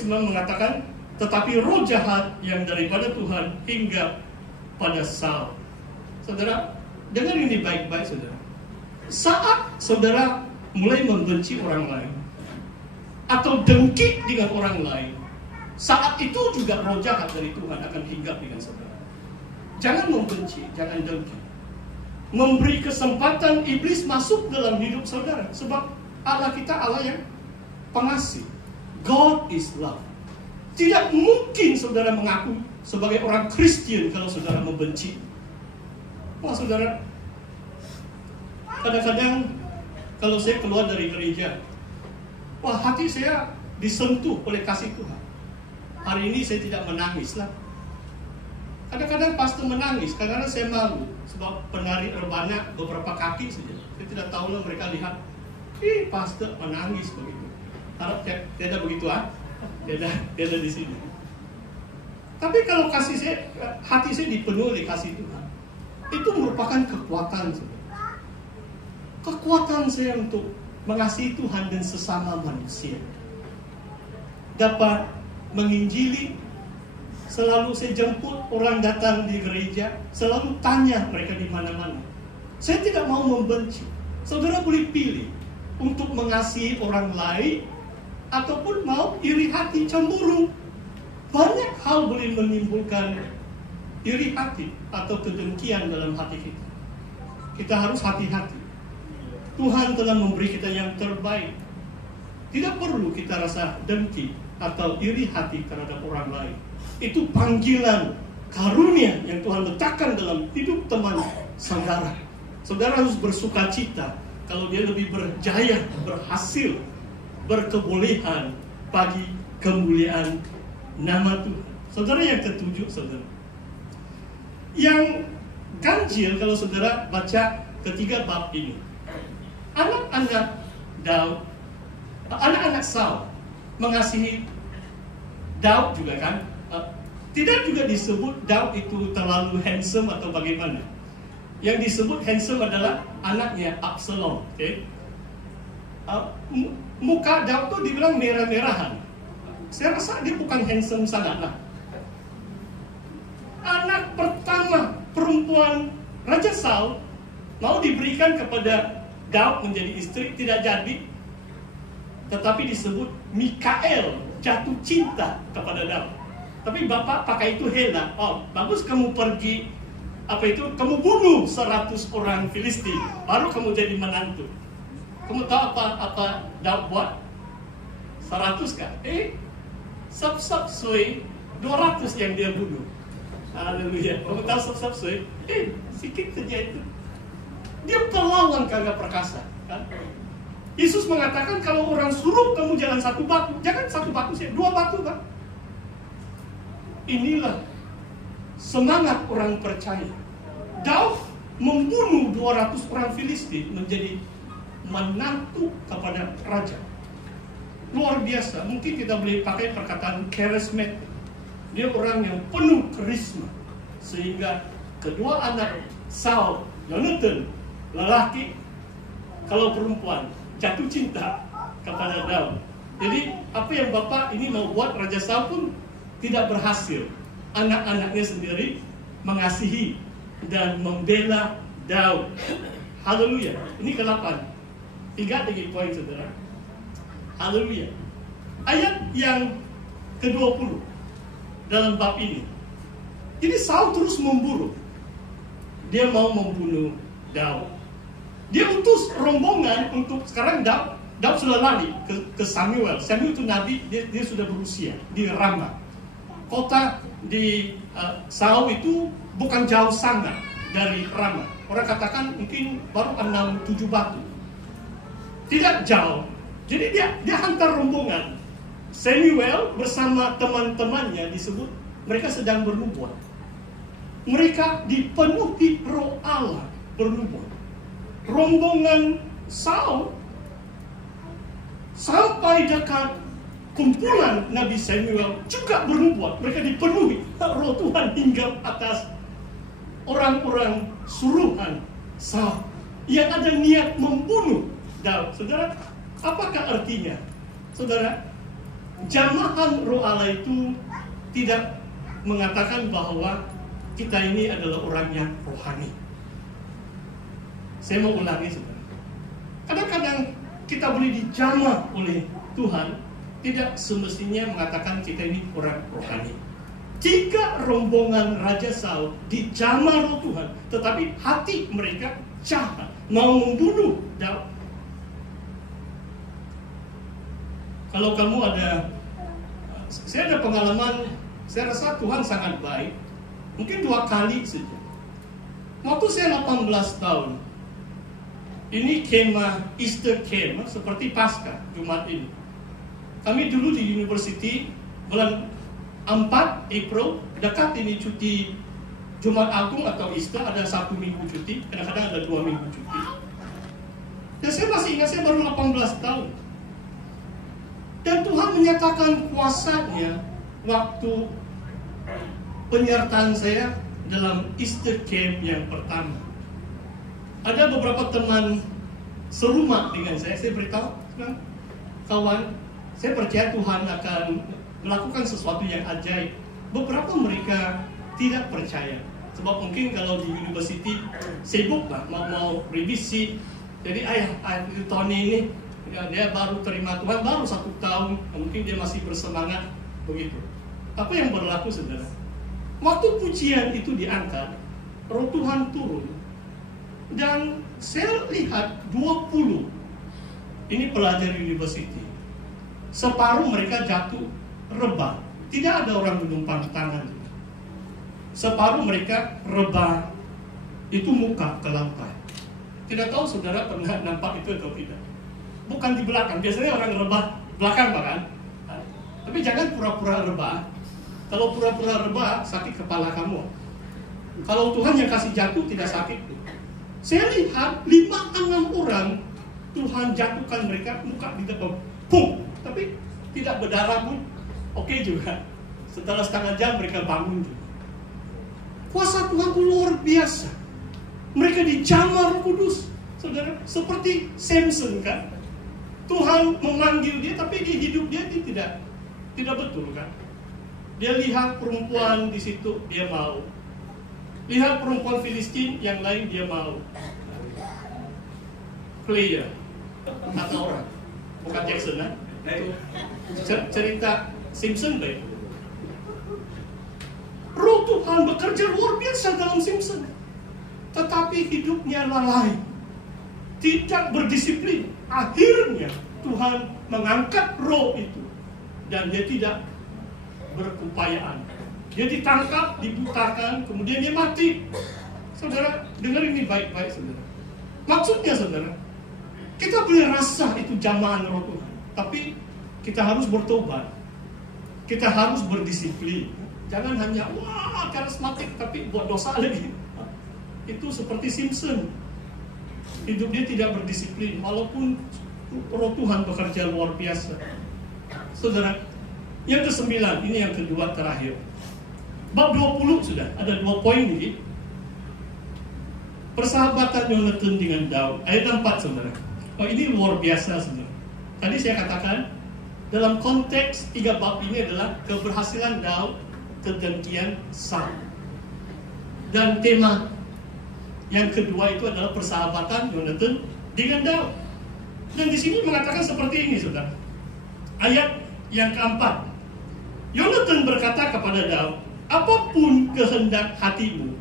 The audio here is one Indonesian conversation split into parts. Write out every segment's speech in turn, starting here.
mengatakan, tetapi roh jahat yang daripada Tuhan hingga pada Saul. Saudara, dengar ini baik-baik saudara. Saat saudara mulai membenci orang lain atau dengki dengan orang lain, saat itu juga roh jahat dari Tuhan akan hinggap dengan saudara. Jangan membenci, jangan dengki. Memberi kesempatan iblis masuk dalam hidup saudara. Sebab Allah kita Allah yang pengasih. God is love. Tidak mungkin saudara mengaku sebagai orang Kristen kalau saudara membenci. Wah saudara, kadang-kadang kalau saya keluar dari gereja, wah hati saya disentuh oleh kasih Tuhan. Hari ini saya tidak menangis lah. Kadang-kadang pastor menangis karena saya malu. Sebab penari rebana beberapa kaki saja. Saya tidak tahu lah mereka lihat, pastor menangis begitu. Harap tidak begitu Dia ada di sini. Tapi kalau hati saya dipenuhi oleh kasih Tuhan, itu merupakan kekuatan saya. Kekuatan saya untuk mengasihi Tuhan dan sesama manusia. Dapat menginjili, selalu saya jemput orang datang di gereja, selalu tanya mereka di mana-mana. Saya tidak mau membenci. Saudara boleh pilih untuk mengasihi orang lain ataupun mau iri hati, cemburu. Banyak hal boleh menimbulkan iri hati atau kedengkian dalam hati kita. Kita harus hati-hati. Tuhan telah memberi kita yang terbaik. Tidak perlu kita rasa dengki atau iri hati terhadap orang lain. Itu panggilan karunia yang Tuhan letakkan dalam hidup teman saudara. Saudara harus bersuka cita kalau dia lebih berjaya, berhasil, berkebolehan bagi kemuliaan nama Tuhan. Saudara yang ketujuh, saudara, yang ganjil kalau saudara baca ketiga bab ini, anak-anak Saul mengasihi Daud juga kan. Tidak juga disebut Daud itu terlalu handsome atau bagaimana. Yang disebut handsome adalah anaknya Absalom. Okay? Muka Daud tuh dibilang merah-merahan. Saya rasa dia bukan handsome sangat lah. Anak pertama perempuan Raja Saul mau diberikan kepada Daud menjadi istri, tidak jadi. Tetapi disebut Mikael jatuh cinta kepada Daud. Tapi bapak pakai itu hela. Oh, bagus kamu pergi kamu bunuh 100 orang Filistin, baru kamu jadi menantu. Kamu tahu apa Daud buat? 100 kan? Sap-sap sui 200 yang dia bunuh. Haleluya. Kamu tahu sap-sap sui? Sikit saja itu. Dia pelawan kagak perkasa kan? Yesus mengatakan kalau orang suruh kamu jangan satu batu, jangan satu batu saja, 2 batu kan? Inilah semangat orang percaya. Daud membunuh 200 orang Filistin menjadi menantu kepada raja. Luar biasa. Mungkin kita boleh pakai perkataan charismatic. Dia orang yang penuh karisma. Sehingga kedua anak Saul, Jonathan, lelaki, kalau perempuan, jatuh cinta kepada Daud. Jadi apa yang Bapak ini mau buat, Raja Saul pun tidak berhasil. Anak-anaknya sendiri mengasihi dan membela Daud. Haleluya. Ini ke-8. 3 lagi poin saudara. Haleluya. Ayat yang ke-20 dalam bab ini. Jadi Saul terus memburu. Dia mau membunuh Daud. Dia utus rombongan untuk, sekarang Daud sudah lari ke Samuel. Samuel itu nabi, dia sudah berusia di Ramah. Kota di Saul itu bukan jauh sangat dari Ramah. Orang katakan mungkin baru 6-7 batu. Tidak jauh. Jadi dia hantar rombongan. Samuel bersama teman-temannya disebut mereka sedang bernubuat. Mereka dipenuhi roh Allah bernubuat. Rombongan Saul sampai dekat kumpulan Nabi Samuel juga bernubuat. Mereka dipenuhi roh Tuhan hingga atas orang-orang suruhan Saul yang ada niat membunuh Daud. Saudara, apakah artinya? Saudara, Jamahan Roh Allah itu tidak mengatakan bahwa kita ini adalah orang yang rohani. Saya mau ulangi saudara. Kadang-kadang kita boleh dijamah oleh Tuhan, tidak semestinya mengatakan kita ini orang rohani. Jika rombongan Raja Saul dijamah Roh Tuhan, tetapi hati mereka jahat, mau membunuh Daud. Kalau kamu saya ada pengalaman, saya rasa Tuhan sangat baik. Mungkin 2 kali saja. Waktu saya 18 tahun, ini kemah Easter camp, seperti Paskah, Jumat ini. Kami dulu di university, bulan 4 April, dekat ini cuti Jumat Agung atau Easter, ada 1 minggu cuti, kadang-kadang ada 2 minggu cuti. Dan saya masih ingat, saya baru 18 tahun. Dan Tuhan menyatakan kuasa-Nya waktu penyertaan saya dalam Easter camp yang pertama. Ada beberapa teman serumah dengan saya beritahu, kawan, saya percaya Tuhan akan melakukan sesuatu yang ajaib. Beberapa mereka tidak percaya, sebab mungkin kalau di university sibuk lah, mau revisi. Jadi Tony ini ya, dia baru terima Tuhan, baru 1 tahun, mungkin dia masih bersemangat begitu. Apa yang berlaku saudara? Waktu pujian itu diangkat, Roh Tuhan turun, dan saya lihat 20 ini pelajar university. Separuh mereka jatuh rebah, tidak ada orang menumpang tangan. Separuh mereka rebah, itu muka ke lantai. Tidak tahu saudara pernah nampak itu atau tidak. Bukan di belakang, biasanya orang rebah belakang bahkan. Tapi jangan pura-pura rebah. Kalau pura-pura rebah, sakit kepala kamu. Kalau Tuhan yang kasih jatuh, tidak sakit. Saya lihat 5-6 orang Tuhan jatuhkan mereka muka di depan, pum, tapi tidak berdarah pun. Oke juga. Setelah setengah jam mereka bangun juga. Kuasa Tuhan itu luar biasa. Mereka dijamah Roh Kudus, saudara, seperti Samson kan. Tuhan memanggil dia, tapi di hidup dia tidak betul kan. Dia lihat perempuan di situ, dia mau. Lihat perempuan Filistin yang lain, dia mau. Player, kata orang, bukan Jackson kan. Cerita Simpson baik. Roh Tuhan bekerja luar biasa dalam Simpson, tetapi hidupnya lalai, tidak berdisiplin. Akhirnya Tuhan mengangkat roh itu, dan dia tidak berkeupayaan. Dia ditangkap, dibutakan, kemudian dia mati. Saudara, dengar ini baik-baik saudara. Maksudnya saudara, kita boleh rasa itu jamahan Roh Tuhan, tapi kita harus bertobat. Kita harus berdisiplin. Jangan hanya wah karismatik tapi buat dosa lagi. Itu seperti Simpson. Hidup dia tidak berdisiplin walaupun Roh Tuhan bekerja luar biasa. Saudara, yang ke-9, ini yang kedua terakhir. Bab 20 sudah, ada 2 poin ini. Persahabatan Yonatan dengan Daud. Ayat 4 saudara. Oh, ini luar biasa saudara. Tadi saya katakan dalam konteks 3 bab ini adalah keberhasilan Daud, kedengkian Saul. Dan tema yang kedua itu adalah persahabatan Yonatan dengan Daud. Dan di sini mengatakan seperti ini saudara. Ayat yang keempat. Yonatan berkata kepada Daud, apapun kehendak hatimu,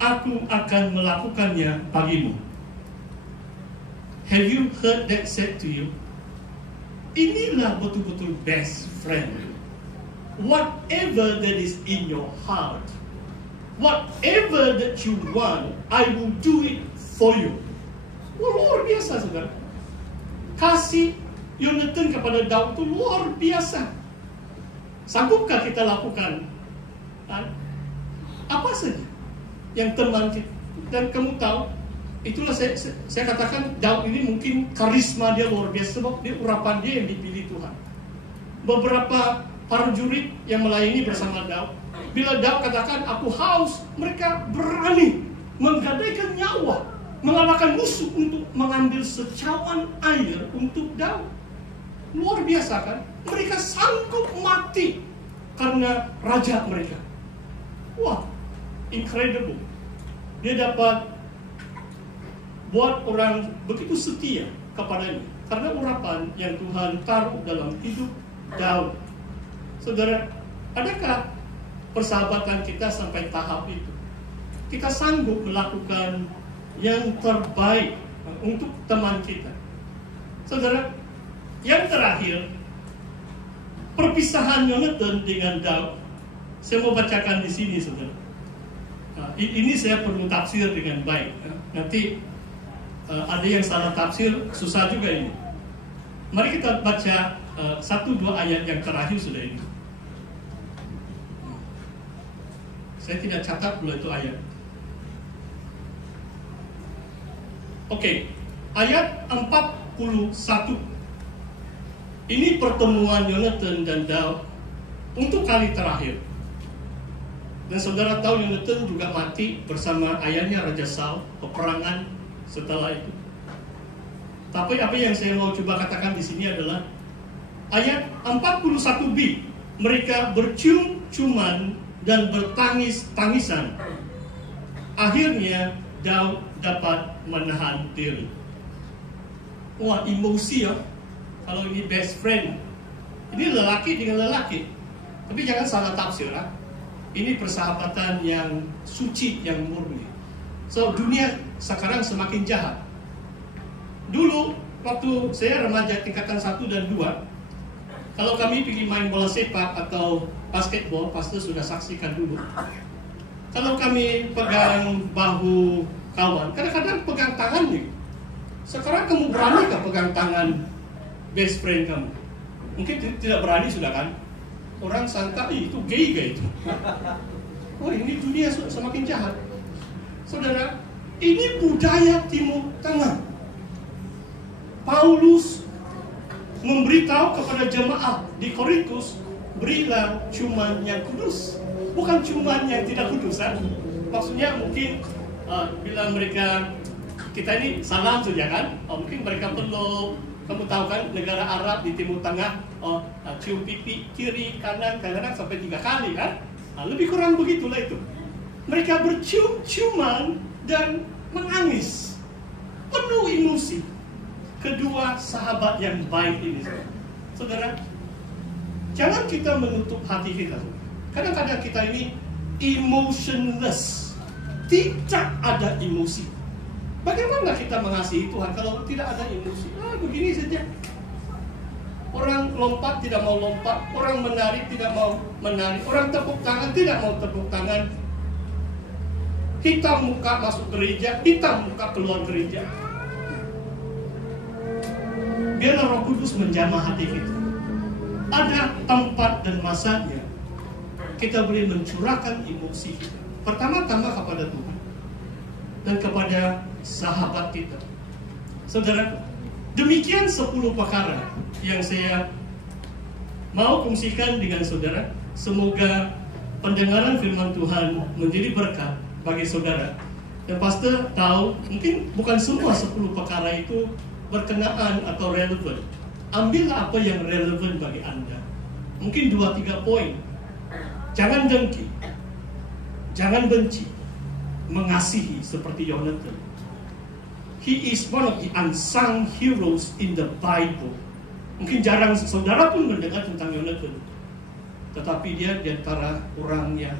aku akan melakukannya bagimu. Have you heard that said to you? Inilah betul-betul best friend. Whatever that is in your heart, whatever that you want, I will do it for you. Luar biasa saudara. Kasih Yonatan kepada Daud itu luar biasa. Sanggupkah kita lakukan apa saja yang teman kita? Dan kamu tahu, itulah saya katakan Daud ini mungkin karisma dia luar biasa, sebab dia urapan dia yang dipilih Tuhan. Beberapa prajurit yang melayani bersama Daud, bila Daud katakan aku haus, mereka berani menggadaikan nyawa, mengalahkan musuh untuk mengambil secawan air untuk Daud. Luar biasa kan? Mereka sanggup mati karena raja mereka. Wah, incredible. Dia dapat buat orang begitu setia kepadanya karena urapan yang Tuhan taruh dalam hidup Daud. Saudara, adakah persahabatan kita sampai tahap itu? Kita sanggup melakukan yang terbaik untuk teman kita. Saudara, yang terakhir, perpisahan Yonatan dengan Daud. Saya mau bacakan di sini, saudara. Ini saya perlu tafsir dengan baik. Nanti ada yang salah tafsir, susah juga ini. Mari kita baca 1-2 ayat yang terakhir sudah ini. Saya tidak catat dulu itu ayat. Oke, ayat 41. Ini pertemuan Yonatan dan Daud untuk kali terakhir. Dan saudara tahu Yonatan juga mati bersama ayahnya Raja Saul, peperangan setelah itu. Tapi apa yang saya mau coba katakan di sini adalah ayat 41b. Mereka bercium-ciuman dan bertangis-tangisan. Akhirnya Daud dapat menahan diri. Wah, emosi ya. Kalau ini best friend, ini lelaki dengan lelaki. Tapi jangan salah tafsir ya. Ini persahabatan yang suci, yang murni. So, dunia sekarang semakin jahat. Dulu, waktu saya remaja tingkatan 1 dan 2, kalau kami pergi main bola sepak atau basketball, pasti sudah saksikan dulu. Kalau kami pegang bahu kawan, kadang-kadang pegang tangan nih. Sekarang kamu berani gak pegang tangan best friend kamu? Mungkin tidak berani sudah kan? Orang sangka itu gay gak itu? Oh, ini dunia semakin jahat. Saudara, ini budaya Timur Tengah. Paulus memberitahu kepada jemaat di Korintus, berilah cuman yang kudus, bukan cuman yang tidak kudus. Maksudnya mungkin bila mereka, kita ini salam saja kan, mungkin mereka peluk. Kamu tahu kan negara Arab di Timur Tengah, cium pipi kiri kanan kadang-kadang sampai 3 kali kan, lebih kurang begitulah itu. Mereka bercium-ciuman dan menangis, penuh emosi. Kedua sahabat yang baik ini, saudara, jangan kita menutup hati kita. Kadang-kadang kita ini emotionless, tidak ada emosi. Bagaimana kita mengasihi Tuhan kalau tidak ada emosi? Begini saja. Orang lompat tidak mau lompat, orang menari tidak mau menari, orang tepuk tangan tidak mau tepuk tangan. Hitam muka masuk gereja, hitam muka keluar gereja. Biarlah Roh Kudus menjamah hati kita. Ada tempat dan masanya kita boleh mencurahkan emosi kita. Pertama-tama kepada Tuhan dan kepada sahabat kita. Saudara, demikian 10 perkara yang saya mau kongsikan dengan saudara. Semoga pendengaran firman Tuhan menjadi berkat bagi saudara. Dan pastor tahu, mungkin bukan semua 10 perkara itu berkenaan atau relevan. Ambillah apa yang relevan bagi Anda. Mungkin 2-3 poin. Jangan dengki, jangan benci, mengasihi seperti Yonatan. He is one of the unsung heroes in the Bible. Mungkin jarang saudara pun mendengar tentang Yonatan, tetapi dia di antara orang yang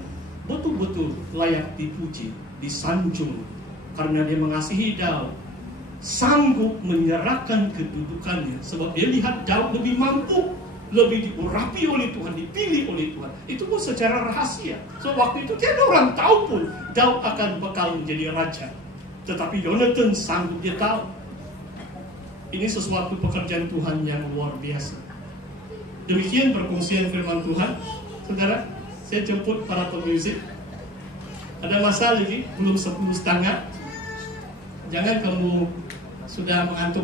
betul-betul layak dipuji, disanjung, karena dia mengasihi Daud, sanggup menyerahkan kedudukannya, sebab dia lihat Daud lebih mampu, lebih diurapi oleh Tuhan, dipilih oleh Tuhan. Itu pun secara rahasia. So waktu itu tiada orang tahu pun Daud akan bakal menjadi raja. Tetapi Yonatan sanggup, dia tahu. Ini sesuatu pekerjaan Tuhan yang luar biasa. Demikian perkongsian firman Tuhan. Saudara, saya jemput para pemuzik. Ada masa lagi, belum 10:30. Jangan kamu sudah mengantuk.